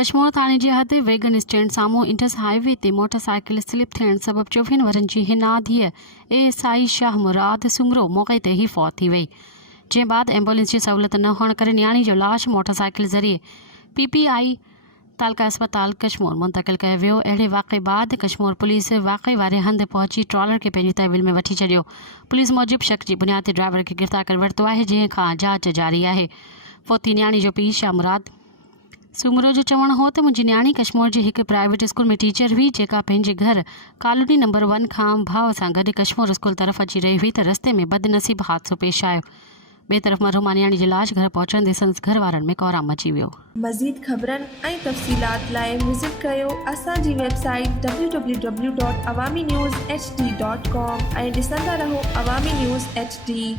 कश्मीर थाने जे हद vegan stand साम्हूं Indus highway ते मोटरसाइकिल स्लिप थियण सबबि 24 वरनि जी हिना धीअ ASI शाह मुराद सुमरो मौक़े ते ई फौत थी वई, जंहिं बाद एम्बुलेंस जी सहूलियत न हुअण करे न्याणी जो लाश मोटरसाइकिल ज़रिए PPI तालका अस्पताल कश्मीर मुंतकिल कयो वियो। अहिड़े वाक़े बाद कश्मीर पुलिस वाक़ई वारे हंधि पहुची ट्रॉलर खे पंहिंजी तहवील में वठी छॾियो। पुलिस मूजिबि शक जी बुनियाद ते ड्राइवर खे गिरफ़्तार करे वरितो आहे, जंहिं खां जांच जारी आहे। फोती न्याणी जो पीउ शाह मुराद सुमरो जो चवणु हो त मुंहिंजी न्याणी कश्मीर जे हिकु प्राइवेट स्कूल में टीचर हुई, जेका पंहिंजे घर कॉलोनी नंबर 1 खां भाउ सां गॾु कश्मीर स्कूल तरफ़ अची रही हुई त रस्ते में बदनसीब हादसो पेश आयो। ॿिए तरफ़ मरहुमा न्याणी जी लाश घर पहुचण ते संस घर वारनि में कोहराम मची वियो। मज़ीद ख़बरनि ऐं तफ़सीलात लाइ विज़िट कयो असांजी वेबसाइट www.awamiNewsHD.com ऐं ॾिसंदा रहो अवामी न्यूज़ HD।